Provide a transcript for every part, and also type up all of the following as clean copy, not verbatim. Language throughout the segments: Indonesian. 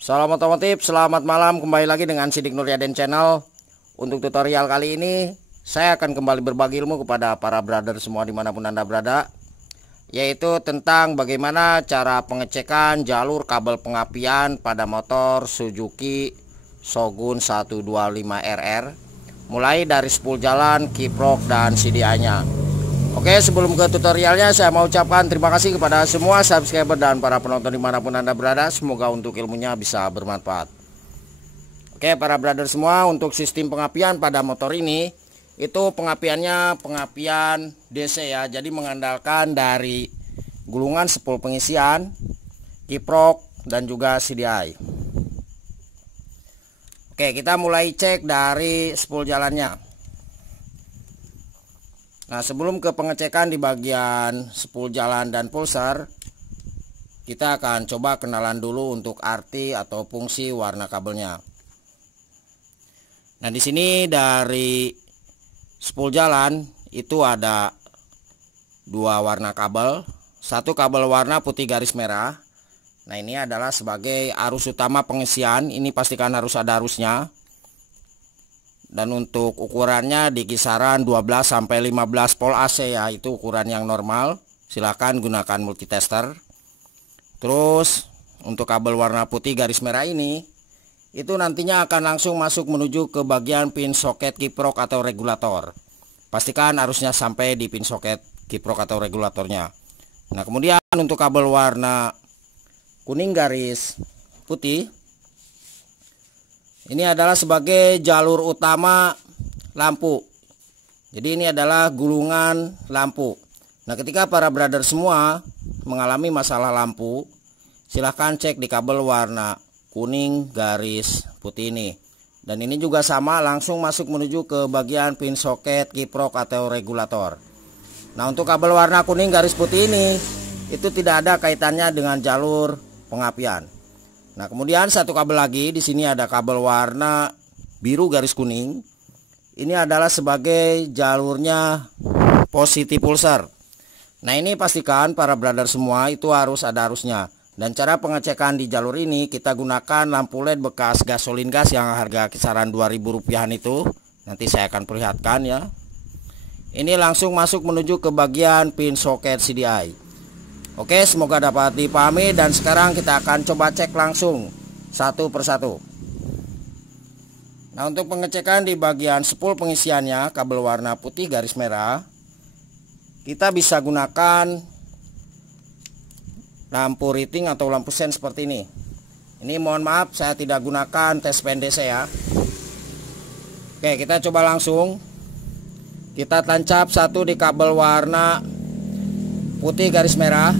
Salam otomotif, selamat malam, kembali lagi dengan Sidik Nuryaden Channel. Untuk tutorial kali ini saya akan kembali berbagi ilmu kepada para brother semua dimanapun Anda berada, yaitu tentang bagaimana cara pengecekan jalur kabel pengapian pada motor Suzuki Shogun 125RR, mulai dari spool jalan, kiprok, dan CDI nya. Oke, sebelum ke tutorialnya saya mau ucapkan terima kasih kepada semua subscriber dan para penonton dimanapun Anda berada. Semoga untuk ilmunya bisa bermanfaat. Oke, para brother semua, untuk sistem pengapian pada motor ini itu pengapiannya pengapian DC ya. Jadi mengandalkan dari gulungan spool pengisian, kiprok, dan juga CDI. Oke, kita mulai cek dari spool jalannya. Nah, sebelum ke pengecekan di bagian spool jalan dan pulsar, kita akan coba kenalan dulu untuk arti atau fungsi warna kabelnya. Nah, di sini dari spool jalan itu ada dua warna kabel. Satu kabel warna putih garis merah. Nah, ini adalah sebagai arus utama pengisian. Ini pastikan harus ada arusnya. Dan untuk ukurannya di kisaran 12 sampai 15 volt AC ya, itu ukuran yang normal. Silahkan gunakan multitester. Terus untuk kabel warna putih garis merah ini, itu nantinya akan langsung masuk menuju ke bagian pin soket kiprok atau regulator. Pastikan arusnya sampai di pin soket kiprok atau regulatornya. Nah, kemudian untuk kabel warna kuning garis putih, ini adalah sebagai jalur utama lampu. Jadi ini adalah gulungan lampu. Nah, ketika para brother semua mengalami masalah lampu, silahkan cek di kabel warna kuning garis putih ini. Dan ini juga sama, langsung masuk menuju ke bagian pin soket kiprok atau regulator. Nah, untuk kabel warna kuning garis putih ini itu tidak ada kaitannya dengan jalur pengapian. Nah, kemudian satu kabel lagi, di sini ada kabel warna biru garis kuning. Ini adalah sebagai jalurnya positif pulsar. Nah, ini pastikan para brother semua itu harus ada arusnya. Dan cara pengecekan di jalur ini kita gunakan lampu LED bekas gasolin gas yang harga kisaran Rp2.000 itu. Nanti saya akan perlihatkan ya. Ini langsung masuk menuju ke bagian pin soket CDI. Oke, semoga dapat dipahami, dan sekarang kita akan coba cek langsung satu persatu. Nah, untuk pengecekan di bagian spool pengisiannya kabel warna putih garis merah, kita bisa gunakan lampu riting atau lampu sen seperti ini. Ini mohon maaf saya tidak gunakan tes pen DC ya. Oke, kita coba langsung. Kita tancap satu di kabel warna putih garis merah.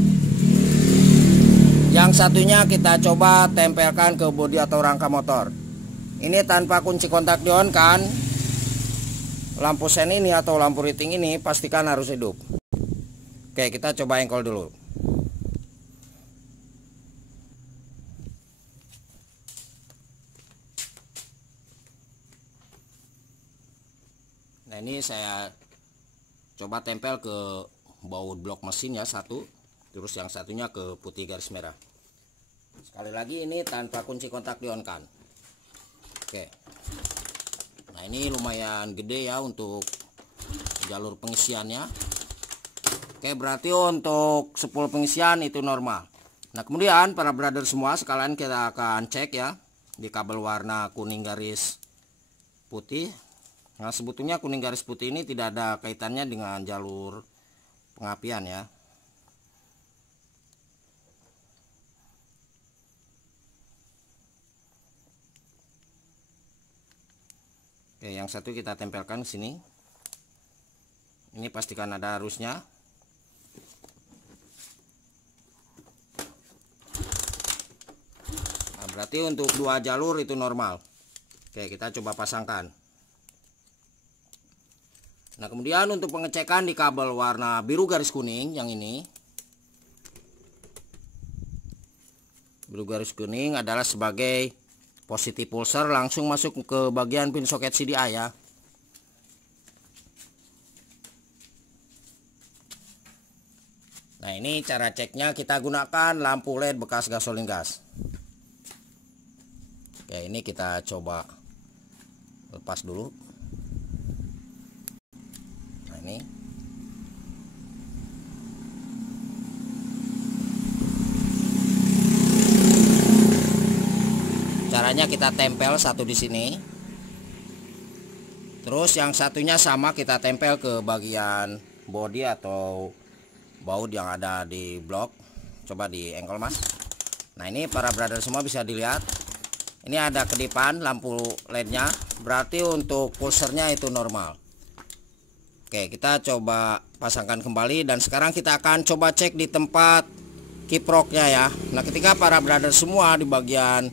Yang satunya kita coba tempelkan ke bodi atau rangka motor. Ini tanpa kunci kontak di on kan. Lampu sen ini atau lampu riting ini pastikan harus hidup. Oke, kita coba engkol dulu. Nah, ini saya coba tempel ke baut blok mesin ya, satu. Terus yang satunya ke putih garis merah. Sekali lagi ini tanpa kunci kontak di on kan. Oke. Nah, ini lumayan gede ya untuk jalur pengisiannya. Oke, berarti untuk spool pengisian itu normal. Nah, kemudian para brother semua sekalian kita akan cek ya di kabel warna kuning garis putih. Nah, sebetulnya kuning garis putih ini tidak ada kaitannya dengan jalur pengapian ya. Oke, yang satu kita tempelkan ke sini. Ini pastikan ada arusnya. Nah, berarti untuk dua jalur itu normal. Oke, kita coba pasangkan. Nah, kemudian untuk pengecekan di kabel warna biru garis kuning yang ini. Biru garis kuning adalah sebagai positif pulsar, langsung masuk ke bagian pin soket CDI ya. Nah, ini cara ceknya, kita gunakan lampu LED bekas gasolin gas. Ya, ini kita coba lepas dulu. Nah, ini caranya, kita tempel satu di sini. Terus yang satunya sama kita tempel ke bagian bodi atau baut yang ada di blok. Coba di engkol, Mas. Nah, ini para brother semua bisa dilihat. Ini ada kedipan lampu LED-nya, berarti untuk pulsernya itu normal. Oke, kita coba pasangkan kembali dan sekarang kita akan coba cek di tempat kiproknya ya. Nah, ketika para brother semua di bagian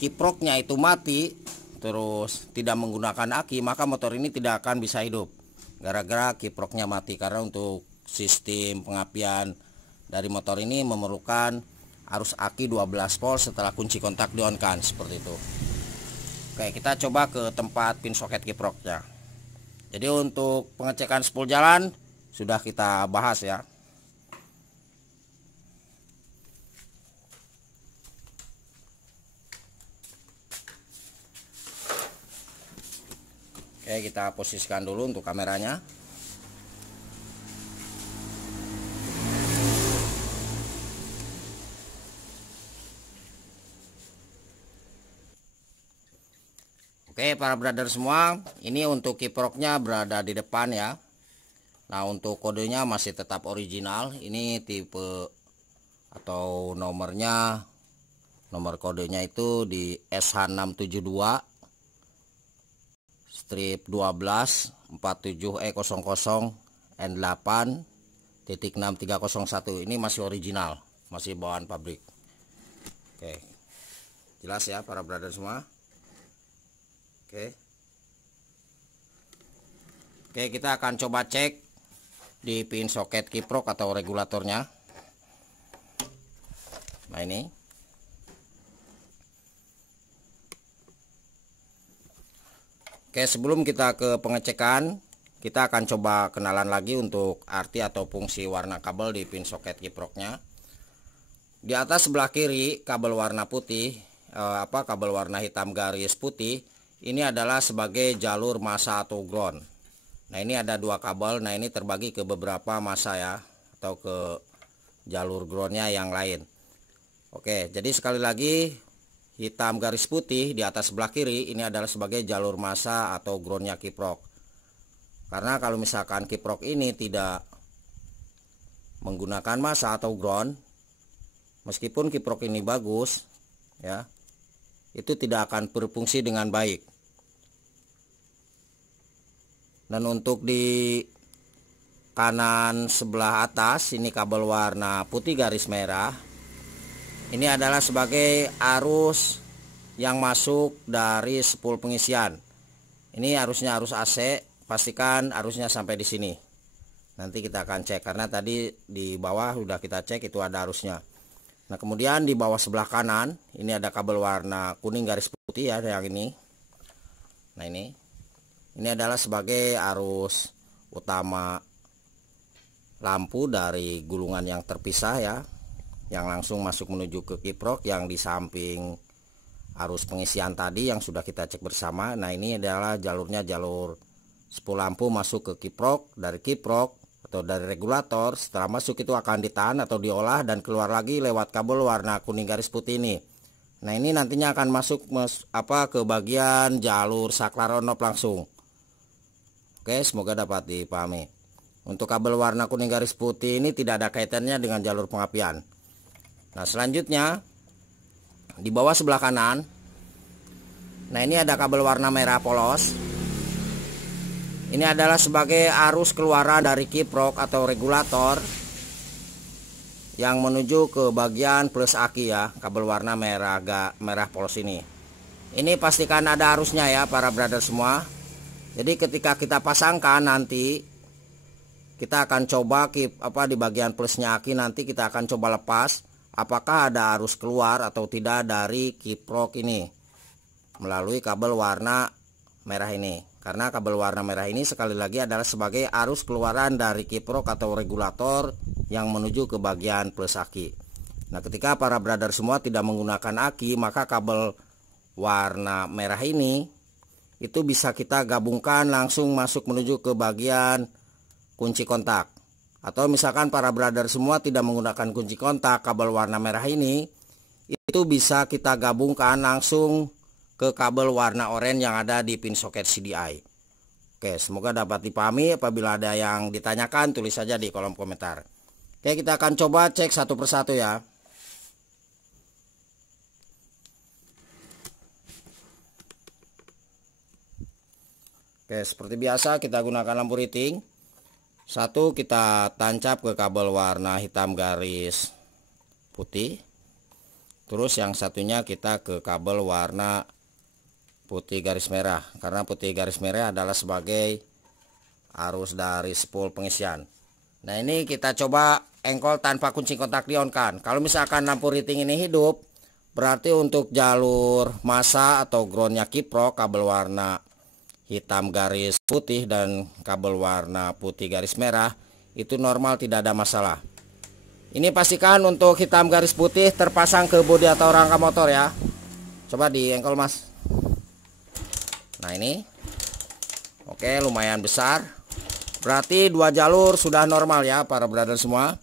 kiproknya itu mati, terus tidak menggunakan aki, maka motor ini tidak akan bisa hidup. Gara-gara kiproknya mati, karena untuk sistem pengapian dari motor ini memerlukan arus aki 12 volt setelah kunci kontak di on kan, seperti itu. Oke, kita coba ke tempat pin soket kiproknya. Jadi untuk pengecekan spool jalan sudah kita bahas ya. Oke, kita posisikan dulu untuk kameranya. Oke, para brother semua, ini untuk kiproknya berada di depan ya. Nah, untuk kodenya masih tetap original. Ini tipe atau nomornya, nomor kodenya itu di SH672 strip 12 47E00 N8.6301. Ini masih original, masih bawaan pabrik. Oke, jelas ya para brother semua. Oke, kita akan coba cek di pin soket kiprok atau regulatornya. Nah, ini. Oke, sebelum kita ke pengecekan, kita akan coba kenalan lagi untuk arti atau fungsi warna kabel di pin soket kiproknya. Di atas sebelah kiri kabel warna putih, kabel warna hitam garis putih. Ini adalah sebagai jalur massa atau ground. Nah, ini ada dua kabel. Nah, ini terbagi ke beberapa massa ya, atau ke jalur groundnya yang lain. Oke, jadi sekali lagi, hitam garis putih di atas sebelah kiri ini adalah sebagai jalur massa atau groundnya kiprok. Karena kalau misalkan kiprok ini tidak menggunakan massa atau ground, meskipun kiprok ini bagus ya, itu tidak akan berfungsi dengan baik. Dan untuk di kanan sebelah atas ini kabel warna putih garis merah. Ini adalah sebagai arus yang masuk dari spool pengisian. Ini arusnya arus AC, pastikan arusnya sampai di sini. Nanti kita akan cek, karena tadi di bawah sudah kita cek itu ada arusnya. Nah, kemudian di bawah sebelah kanan ini ada kabel warna kuning garis putih ya, yang ini. Nah, ini adalah sebagai arus utama lampu dari gulungan yang terpisah ya, yang langsung masuk menuju ke kiprok yang di samping arus pengisian tadi yang sudah kita cek bersama. Nah, ini adalah jalurnya, jalur spool lampu masuk ke kiprok. Dari kiprok atau dari regulator, setelah masuk itu akan ditahan atau diolah dan keluar lagi lewat kabel warna kuning garis putih ini. Nah, ini nantinya akan masuk ke bagian jalur saklar on off langsung. Oke, semoga dapat dipahami. Untuk kabel warna kuning garis putih ini tidak ada kaitannya dengan jalur pengapian. Nah, selanjutnya di bawah sebelah kanan, nah ini ada kabel warna merah polos. Ini adalah sebagai arus keluaran dari kiprok atau regulator yang menuju ke bagian plus aki ya, kabel warna merah polos ini. Ini pastikan ada arusnya ya para brother semua. Jadi ketika kita pasangkan nanti kita akan coba di bagian plusnya aki, nanti kita akan coba lepas apakah ada arus keluar atau tidak dari kiprok ini melalui kabel warna merah ini. Karena kabel warna merah ini sekali lagi adalah sebagai arus keluaran dari kiprok atau regulator yang menuju ke bagian plus aki. Nah, ketika para brother semua tidak menggunakan aki, maka kabel warna merah ini itu bisa kita gabungkan langsung masuk menuju ke bagian kunci kontak. Atau misalkan para brother semua tidak menggunakan kunci kontak, kabel warna merah ini itu bisa kita gabungkan langsung ke kabel warna oranye yang ada di pin soket CDI. Oke, semoga dapat dipahami. Apabila ada yang ditanyakan, tulis saja di kolom komentar. Oke, kita akan coba cek satu persatu ya. Oke, seperti biasa kita gunakan lampu riting. Satu kita tancap ke kabel warna hitam garis putih. Terus yang satunya kita ke kabel warna putih garis merah. Karena putih garis merah adalah sebagai arus dari spool pengisian. Nah, ini kita coba engkol tanpa kunci kontak di on kan. Kalau misalkan lampu riting ini hidup, berarti untuk jalur massa atau groundnya kiprok, kabel warna hitam garis putih dan kabel warna putih garis merah itu normal, tidak ada masalah. Ini pastikan untuk hitam garis putih terpasang ke bodi atau rangka motor ya. Coba di engkol mas. Nah ini oke, lumayan besar, berarti 2 jalur sudah normal ya para brother semua.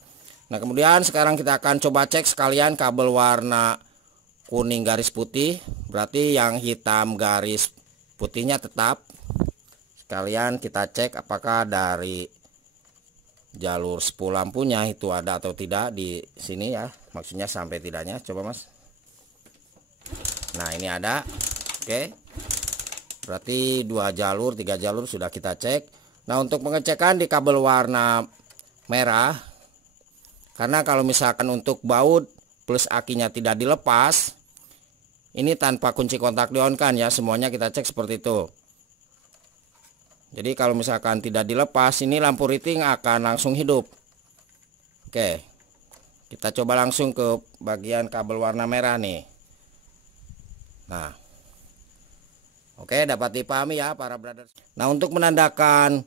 Nah kemudian sekarang kita akan coba cek sekalian kabel warna kuning garis putih, berarti yang hitam garis putihnya tetap. Sekalian kita cek apakah dari jalur spool lampunya itu ada atau tidak di sini ya, maksudnya sampai tidaknya. Coba mas. Nah ini ada. Oke, berarti 2 jalur 3 jalur sudah kita cek. Nah untuk pengecekan di kabel warna merah, karena kalau misalkan untuk baut plus akinya tidak dilepas, ini tanpa kunci kontak di on kan ya, semuanya kita cek seperti itu. Jadi kalau misalkan tidak dilepas, ini lampu riting akan langsung hidup. Oke, kita coba langsung ke bagian kabel warna merah nih. Nah, oke, dapat dipahami ya para brother. Nah untuk menandakan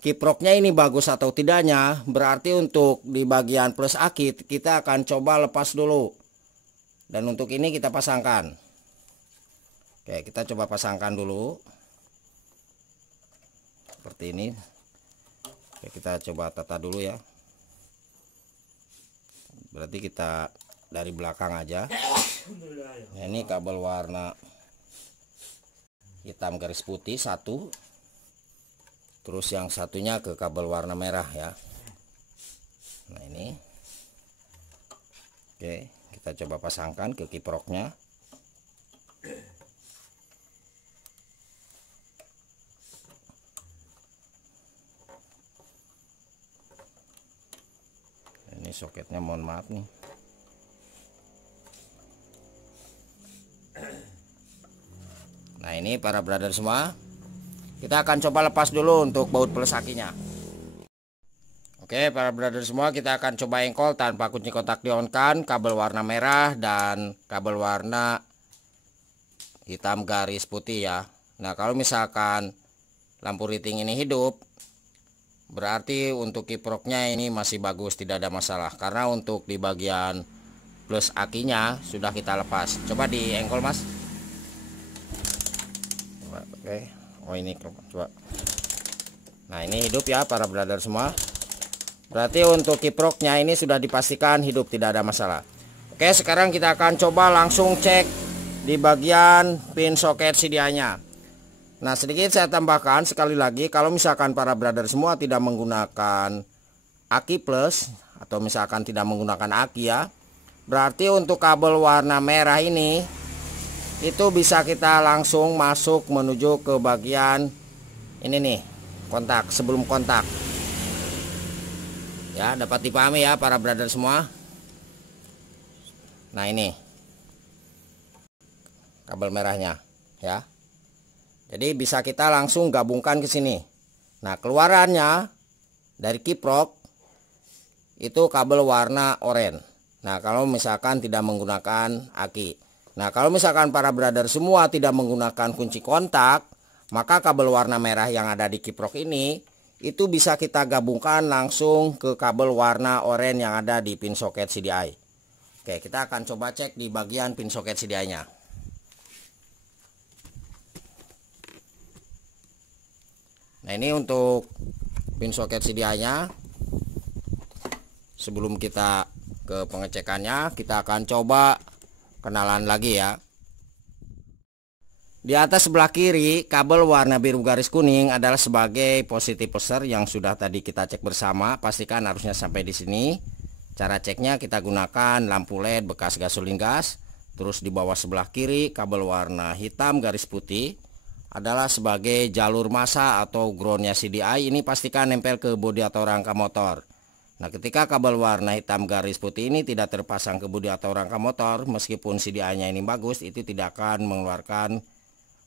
kiproknya ini bagus atau tidaknya, berarti untuk di bagian plus aki kita akan coba lepas dulu. Dan untuk ini kita pasangkan. Oke, kita coba pasangkan dulu. Seperti ini. Oke, kita coba tata dulu ya. Berarti kita dari belakang aja. Nah, ini kabel warna hitam garis putih satu. Terus yang satunya ke kabel warna merah ya. Nah ini. Oke, kita coba pasangkan ke kiproknya. Ini soketnya mohon maaf nih. Nah ini para brother semua, kita akan coba lepas dulu untuk baut plus akinya. Oke para brother semua, kita akan coba engkol tanpa kunci kontak di on kan kabel warna merah dan kabel warna hitam garis putih ya. Nah kalau misalkan lampu riting ini hidup, berarti untuk kiproknya ini masih bagus, tidak ada masalah. Karena untuk di bagian plus akinya sudah kita lepas. Coba di engkol mas. Coba, oke. Oh ini coba. Nah ini hidup ya para brother semua. Berarti untuk kiproknya ini sudah dipastikan hidup, tidak ada masalah. Oke, sekarang kita akan coba langsung cek di bagian pin soket CDI-nya. Nah sedikit saya tambahkan sekali lagi, kalau misalkan para brother semua tidak menggunakan aki plus atau misalkan tidak menggunakan aki ya, berarti untuk kabel warna merah ini itu bisa kita langsung masuk menuju ke bagian ini nih, kontak, sebelum kontak ya. Dapat dipahami ya para brother semua. Nah ini kabel merahnya ya. Jadi bisa kita langsung gabungkan ke sini. Nah keluarannya dari kiprok itu kabel warna oranye. Nah kalau misalkan tidak menggunakan aki. Nah kalau misalkan para brother semua tidak menggunakan kunci kontak, maka kabel warna merah yang ada di kiprok ini itu bisa kita gabungkan langsung ke kabel warna oranye yang ada di pin soket CDI. Oke, kita akan coba cek di bagian pin soket CDI-nya. Nah, ini untuk pin soket CDI-nya. Sebelum kita ke pengecekannya, kita akan coba kenalan lagi ya. Di atas sebelah kiri, kabel warna biru garis kuning adalah sebagai positive pusher yang sudah tadi kita cek bersama. Pastikan harusnya sampai di sini. Cara ceknya kita gunakan lampu LED bekas gasolin gas. Terus di bawah sebelah kiri, kabel warna hitam garis putih adalah sebagai jalur massa atau groundnya CDI. Ini pastikan nempel ke bodi atau rangka motor. Nah, ketika kabel warna hitam garis putih ini tidak terpasang ke bodi atau rangka motor, meskipun CDI-nya ini bagus, itu tidak akan mengeluarkan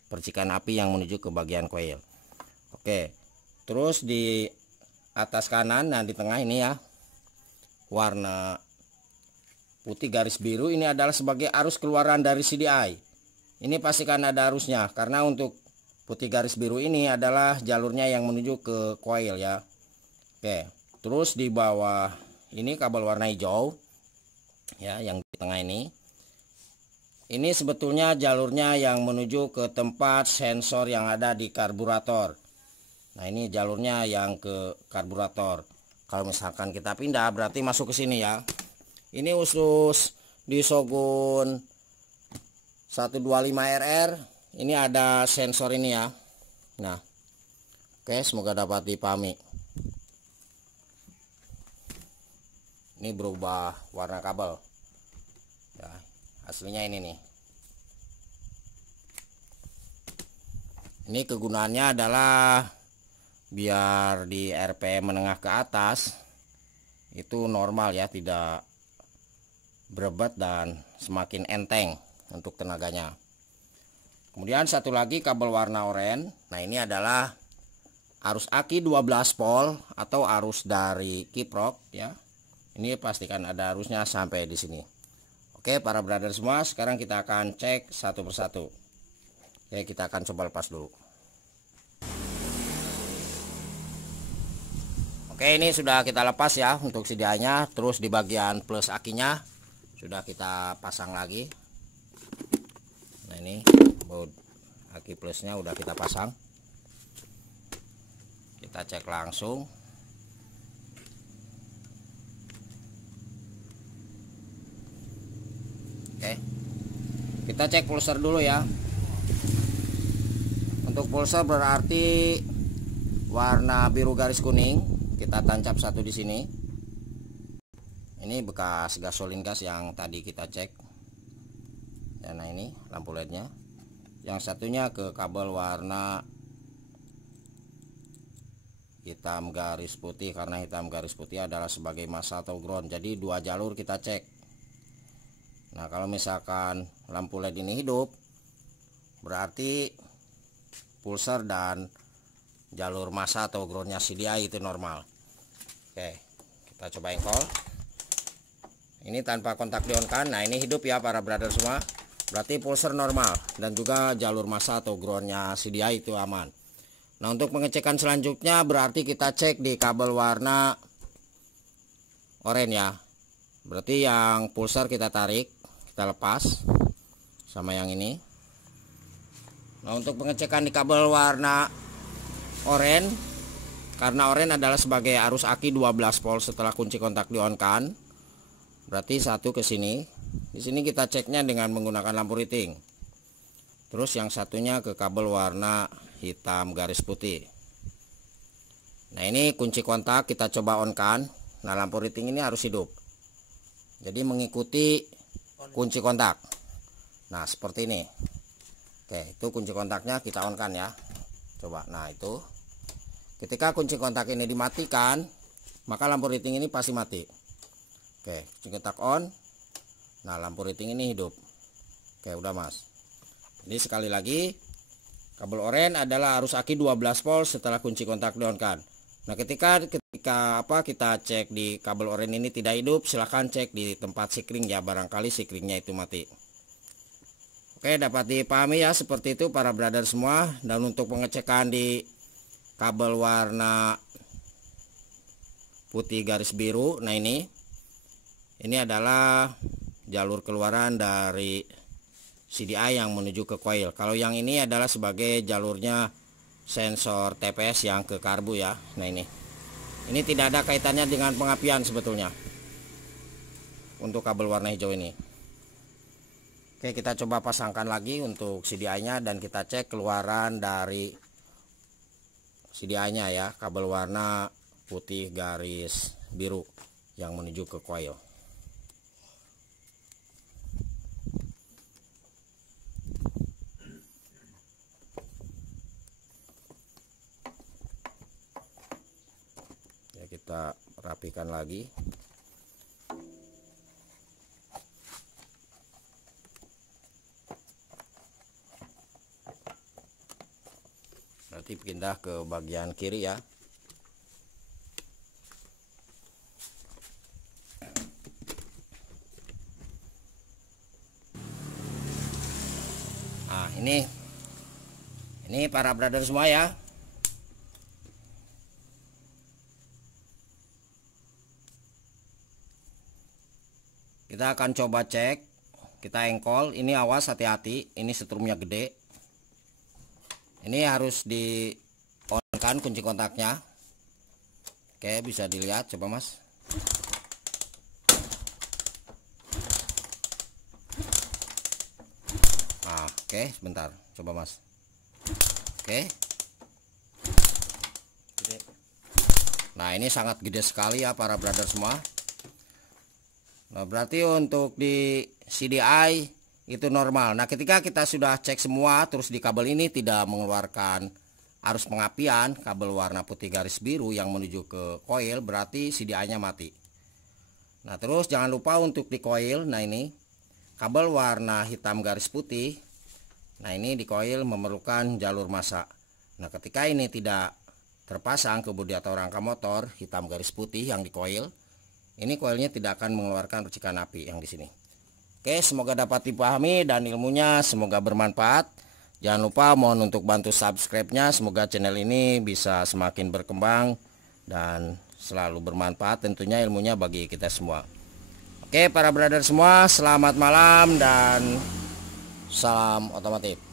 percikan api yang menuju ke bagian koil. Oke, terus di atas kanan, nah di tengah ini ya, warna putih garis biru ini adalah sebagai arus keluaran dari CDI. Ini pastikan ada arusnya, karena untuk putih garis biru ini adalah jalurnya yang menuju ke koil ya. Oke. Terus di bawah ini kabel warna hijau ya, yang di tengah ini sebetulnya jalurnya yang menuju ke tempat sensor yang ada di karburator. Nah, ini jalurnya yang ke karburator. Kalau misalkan kita pindah berarti masuk ke sini ya. Ini khusus di Shogun 125RR ini ada sensor ini ya. Nah, oke, semoga dapat dipahami. Ini berubah warna kabel ya, aslinya ini nih. Ini kegunaannya adalah biar di RPM menengah ke atas itu normal ya, tidak berebet dan semakin enteng untuk tenaganya. Kemudian satu lagi kabel warna oranye. Nah, ini adalah arus aki 12 volt atau arus dari kiprok ya. Ini pastikan ada arusnya sampai di sini. Oke, para brother semua, sekarang kita akan cek satu persatu. Oke, kita akan coba lepas dulu. Oke, ini sudah kita lepas ya untuk CDI-nya. Terus di bagian plus akinya sudah kita pasang lagi. Nah, ini baut aki plusnya udah kita pasang. Kita cek langsung. Oke, kita cek pulser dulu ya. Untuk pulser berarti warna biru garis kuning. Kita tancap satu di sini. Ini bekas gasolin gas yang tadi kita cek. Dan nah, ini lampu LED-nya. Yang satunya ke kabel warna hitam garis putih, karena hitam garis putih adalah sebagai massa atau ground. Jadi dua jalur kita cek. Nah, kalau misalkan lampu LED ini hidup, berarti pulser dan jalur massa atau groundnya CDI itu normal. Oke, kita coba engkol. Ini tanpa kontak di-on-kan. Nah, ini hidup ya para brother semua. Berarti pulser normal dan juga jalur massa atau groundnya CDI itu aman. Nah, untuk pengecekan selanjutnya berarti kita cek di kabel warna oranye ya. Berarti yang pulser kita tarik, kita lepas sama yang ini. Nah, untuk pengecekan di kabel warna oranye, karena oranye adalah sebagai arus aki 12 volt setelah kunci kontak di-on-kan, berarti satu ke sini. Di sini kita ceknya dengan menggunakan lampu riting. Terus yang satunya ke kabel warna hitam garis putih. Nah, ini kunci kontak kita coba on-kan. Nah, lampu riting ini harus hidup. Jadi mengikuti kunci kontak. Nah, seperti ini. Oke, itu kunci kontaknya kita on kan ya. Coba. Nah, itu ketika kunci kontak ini dimatikan, maka lampu riting ini pasti mati. Oke, kunci kontak on. Nah, lampu riting ini hidup. Oke, udah Mas. Jadi sekali lagi, kabel oranye adalah arus aki 12 volt setelah kunci kontak di on kan. Nah, ketika kita cek di kabel oranye ini tidak hidup, silahkan cek di tempat sikring ya, barangkali sikringnya itu mati. Oke, dapat dipahami ya, seperti itu para brother semua. Dan untuk pengecekan di kabel warna putih garis biru, nah ini adalah jalur keluaran dari CDI yang menuju ke coil. Kalau yang ini adalah sebagai jalurnya sensor TPS yang ke karbu ya. Nah ini tidak ada kaitannya dengan pengapian sebetulnya untuk kabel warna hijau ini. Oke, kita coba pasangkan lagi untuk CDI nya dan kita cek keluaran dari CDI nya ya, kabel warna putih garis biru yang menuju ke coil. Ya, kita rapikan lagi. Berarti pindah ke bagian kiri ya. Nah, ini para brother semua ya. Kita akan coba cek, kita engkol. Ini awas, hati-hati, ini setrumnya gede. Ini harus di on kan kunci kontaknya. Oke, bisa dilihat, coba mas. Nah, oke, sebentar, coba mas. Oke. Nah, ini sangat gede sekali ya para brother semua. Nah, berarti untuk di CDI itu normal. Nah, ketika kita sudah cek semua terus di kabel ini tidak mengeluarkan arus pengapian, kabel warna putih garis biru yang menuju ke coil, berarti CDI nya mati. Nah, terus jangan lupa untuk di coil. Nah, ini kabel warna hitam garis putih. Nah, ini di coil memerlukan jalur massa. Nah, ketika ini tidak terpasang kebodi atau rangka motor hitam garis putih yang di coil, ini coilnya tidak akan mengeluarkan percikan api yang di sini. Oke, semoga dapat dipahami dan ilmunya semoga bermanfaat. Jangan lupa mohon untuk bantu subscribe-nya. Semoga channel ini bisa semakin berkembang dan selalu bermanfaat tentunya ilmunya bagi kita semua. Oke, para brother semua, selamat malam dan salam otomotif.